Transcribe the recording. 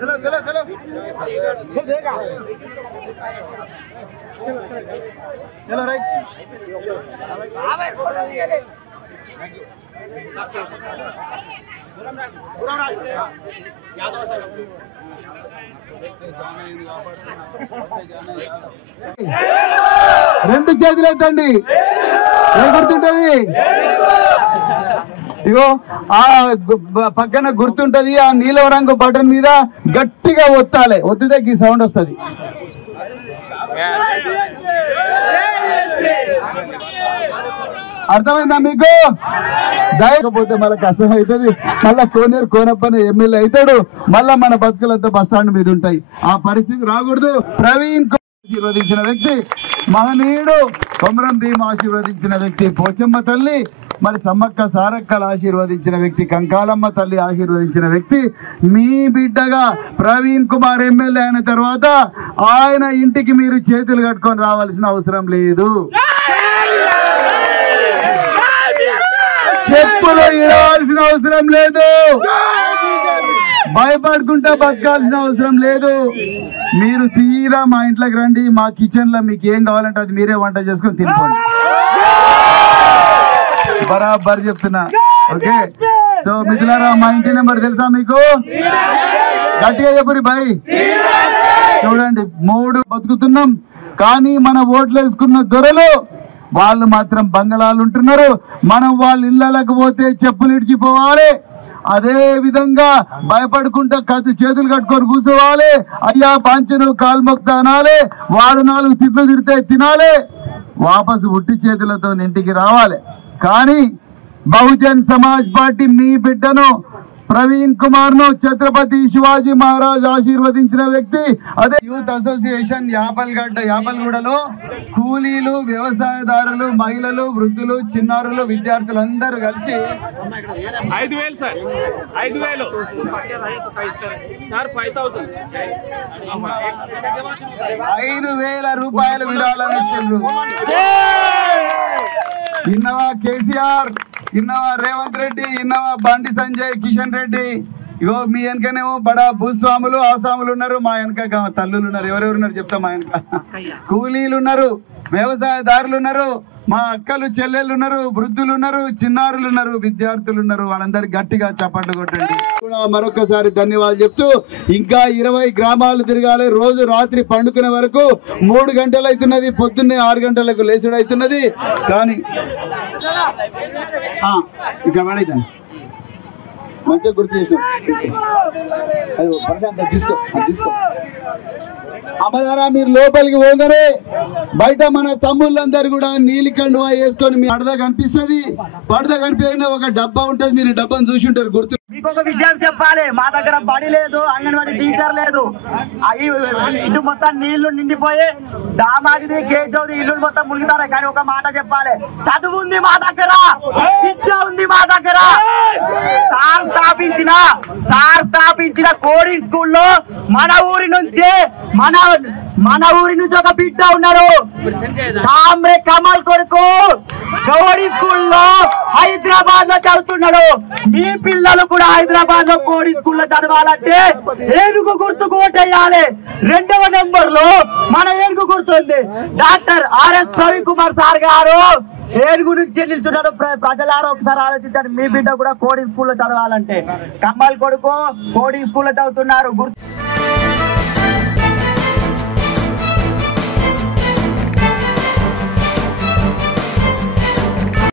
चलो चलो चलो देगा चलो राइट రెండు చేతులు ఎత్తండి గుర్తుంటది ఇగో ఆ పక్కన గుర్తుంటది ఆ నీలం రంగు బటన్ మీద గట్టిగా ఒత్తాలి ఒత్తితే ఈ సౌండ్ వస్తుంది అర్థమైందా మీకు దయకపోతే మళ్ళీ కష్టం అవుతుంది మళ్ళా కోనేరు కోనప్పని ఎమ్మెల్యే అవుతాడు మళ్ళా మన బతుకులంతా బస్ స్టాండ్ మీద ఉంటాయి ఆ పరిస్థితి రాకూడదు ప్రవీణ్ ఆశీర్వదించిన వ్యక్తి మహనీయుడు కొమరం భీం ఆశీర్వదించిన వ్యక్తి పోచమ్మ తల్లి మరి సమ్మక్క సారక్కలు ఆశీర్వదించిన వ్యక్తి కంకాలమ్మ తల్లి ఆశీర్వదించిన వ్యక్తి మీ బిడ్డగా ప్రవీణ్ కుమార్ ఎమ్మెల్యే అయిన తర్వాత ఆయన ఇంటికి మీరు చేతులు కట్టుకొని రావాల్సిన అవసరం లేదు చెప్పులు ఇవ్వాల్సిన అవసరం లేదు భయపడుకుంటా బతకాల్సిన అవసరం లేదు మీరు సీదా మా ఇంట్లోకి రండి మా కిచెన్ లో మీకు ఏం కావాలంటే అది మీరే వంట చేసుకొని తినిపోండి బరాబర్ చెప్తున్నా ఓకే సో మిత్రులారా మా ఇంటి నెంబర్ తెలుసా మీకు గట్టిగా చెప్పురి బాయ్ చూడండి 3 బతుకుతున్నాం కానీ మన ఓట్లు వేసుకున్న దొరలు వాళ్ళు మాత్రం బంగళాలు ఉంటున్నారు మనం వాళ్ళ ఇళ్ళకి పోతే చెప్పులు ఇడిచిపోవాలి అదే విధంగా భయపడుకుంటా చేతులు కట్టుకొని కూర్చోవాలి అయ్యా పంచను కాల్మొక్త అనాలి వాడు 4 తిట్లు తిడితే తినాలి వాపసు ఉట్టి చేతులతో ఇంటికి రావాలి కానీ బహుజన్ సమాజ్ పార్టీ మీ బిడ్డను ప్రవీణ్ కుమార్ ను ఛత్రపతి శివాజీ మహారాజ్ ఆశీర్వదించిన వ్యక్తి అదే యూత్ అసోసియేషన్ యాపల్గూడలో కూలీలు వ్యవసాయదారులు మహిళలు వృద్ధులు చిన్నారులు విద్యార్థులందరూ కలిసి 5,000 సార్ 5,000 సార్ 5,000 5,000 రూపాయలు విరాళాలు ఇచ్చిండ్రు ఇన్నవా కేసీఆర్ ఇన్నవా రేవంత్ రెడ్డి ఇన్నవా బండి సంజయ్ కిషన్ రెడ్డి ఇగో మీ వెనకనేమో బడా భూస్వాములు ఆసాములు ఉన్నారు మా వెనక తల్లులు ఉన్నారు ఎవరెవరు ఉన్నారు చెప్తా మా వెనక కూలీలు ఉన్నారు వ్యవసాయదారులు ఉన్నారు మా అక్కలు చెల్లెళ్ళు ఉన్నారు వృద్ధులు ఉన్నారు చిన్నారులు ఉన్నారు విద్యార్థులు ఉన్నారు వాళ్ళందరికీ గట్టిగా చప్పట్లు కొట్టండి కూడా మరొకసారి ధన్యవాదాలు చెప్తూ ఇంకా 20 గ్రామాలు తిరగాలి రోజు రాత్రి పండుకునే వరకు 3 గంటలు అవుతున్నది పొద్దున్నే 6 గంటలకు లేచుడు అవుతున్నది కానీ ఇక్కడ పడైతాను మంచిగా గుర్తు చేసినాం అది ప్రశాంత తీసుకో అమ్మదారా మీరు లోపలికి పోగానే బయట మన తమ్ముళ్ళందరూ కూడా నీలి కండువా వేసుకొని మీ పడద కనిపిస్తుంది పడద కనిపించిన ఒక డబ్బా ఉంటుంది మీరు డబ్బాను చూసి ఉంటారు గుర్తు మీకు ఒక విషయం చెప్పాలి మా దగ్గర బడి లేదు అంగన్వాడీ టీచర్ లేదు ఇటు మొత్తం నీళ్లు నిండిపోయి దామాగిది కేశవది ఇల్లు మొత్తం మునిగితారు కానీ ఒక మాట చెప్పాలి చదువు ఉంది మా దగ్గర విద్య ఉంది మా దగ్గర సార్ స్థాపించిన కోడి స్కూల్లో మన ఊరి నుంచి ఒక బిడ్డ ఉన్నారు కామ్రే కమల్ కొడుకు కోడి స్కూల్లో హైదరాబాద్ లో చదువుతున్నాడు మీ పిల్లలు కూడా హైదరాబాద్ లో కోడి స్కూల్లో చదవాలంటే ఏనుగు గుర్తుకు ఓటేయాలి 2వ నెంబర్ లో మన ఏనుగు గుర్తుంది doctor RS Praveen Kumar sir గారు ఏనుగు నుంచి నిల్చున్నాడు ప్రజలారో ఒకసారి ఆలోచించండి మీ బిడ్డ కూడా కోడి స్కూల్లో చదవాలంటే కమ్మల్ కొడుకు కోడి స్కూల్లో చదువుతున్నారు గుర్తు